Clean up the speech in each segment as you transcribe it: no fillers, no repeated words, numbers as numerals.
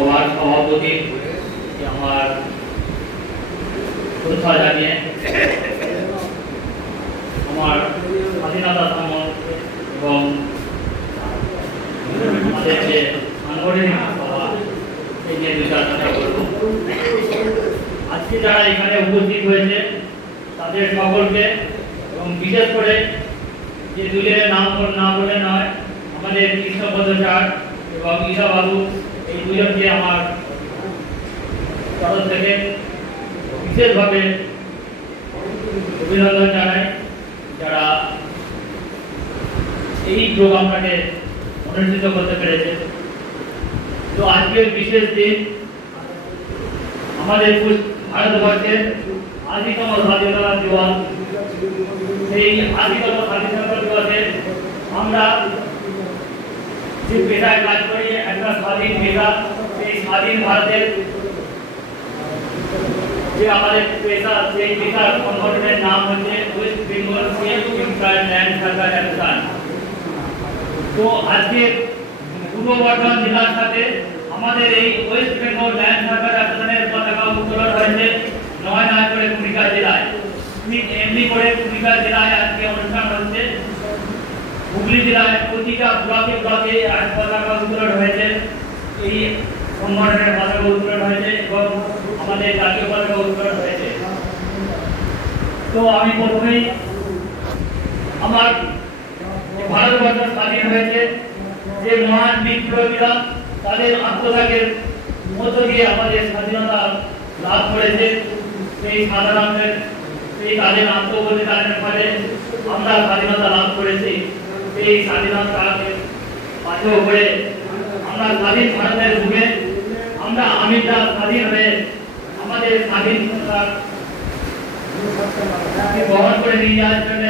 সভার সভাপতি আমার শ্রদ্ধা জানিয়ে আমার স্বাধীনতা সমর এবং আমাদের যে সাংগঠনিক সভা এই নিয়ে দু চার কথা বলব। আজকে যারা এখানে উপস্থিত হয়েছে তাদের সকলকে এবং বিশেষ করে যে দুজনের নাম না বলে নয়, আমাদের কৃষ্ণপদ স্যার এবং ঈশা বাবু, এই দুজনকে আমার তরফ থেকে বিশেষভাবে অভিনন্দন জানাই, যারা এই প্রোগ্রামটাকে অনুষ্ঠিত করতে পেরেছে। তো আজকের বিশেষ দিন, আমাদের ভারতবর্ষের ৮০তম স্বাধীনতা দিবস। সেই ৮০তম স্বাধীনতা দিবসে আমরা যে পেশায় কাজ করি, একটা স্বাধীন পেশা, সেই স্বাধীন ভারতের যে আমাদের পেশা, সেই পেশার সংগঠনের নাম হচ্ছে West Bengal self employed land server association. তো আজকে পূর্ব বর্ধমান জেলার সাথে আমাদের এই ওয়েস্ট বেঙ্গল ল্যান্ড সার্ভার অ্যাসোসিয়েশনের পতাকা উত্তোলন হয়েছে নয়নারপুরে কুড়িগ্রাম জেলায়। ঠিক এমনি করে কুড়িগ্রাম জেলায় আজকে অনুষ্ঠান হচ্ছে। হুগলি জেলায় প্রতিটা ব্লকে ব্লকে পতাকা উত্তোলন হয়েছে, এই সংগঠনের পতাকা উত্তোলন হয়েছে এবং আমাদের জাতীয় পতাকা উত্তোলন হয়েছে। তো আমি প্রথমেই আমার ভারতবর্ষ স্বাধীন হয়েছে যে মহান বিপ্লবীরা তাদের আত্মত্যাগের মধ্য দিয়ে আমাদের স্বাধীনতা লাভ করেছে, সেই সাধারণের সেই তাদের আত্মবলিদানের ফলে আমরা স্বাধীনতা লাভ করেছি। সেই স্বাধীনতাকে পাথেয় করে আমরা স্বাধীন ভারতের যুগে আমরা আমিরা স্বাধীন হয়ে আমাদের স্বাধীনতা বহন করে নিয়ে যাওয়ার জন্য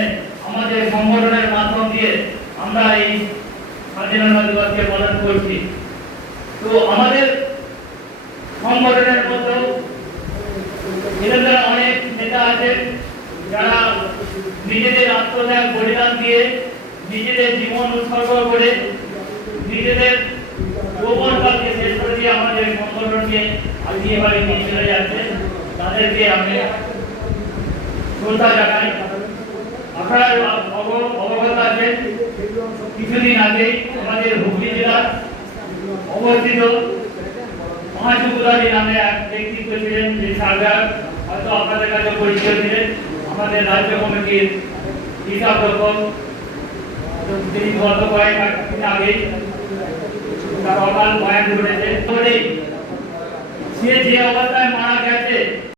আমাদের সংগঠনের মাধ্যম দিয়ে আমরা এই স্বাধীনতা দিবসকে পালন করছি। তো আমাদের সংগঠনের মধ্যে এদের অনেক নেতা আছেন যারা নিজেদের আত্মত্যাগ বলিদান দিয়ে নিজেদের জীবন উৎসর্গ করে নিজেদের যৌবনকালকে শেষ করে দিয়ে আমাদের সংগঠনকে আগিয়ে বাড়ি নিয়ে চলে যাচ্ছে। তাদেরকে আমি শ্রদ্ধা জানাই। আপনারা অবগত আছেন, কিছুদিন আগে আমাদের হুগলি জেলার অবস্থিত মহাশুকুরালী নামে এক ব্যক্তিত্ব ছিলেন, যে সার্ভেয়ার, হয়তো আপনাদের কাছে পরিচয় ছিলেন, আমাদের রাজ্য কমিটির হিসাব রকম। তিনি গত কয়েকদিন আগে তার অকাল বয়ান করেছে। সে যে অবস্থায় মারা গেছে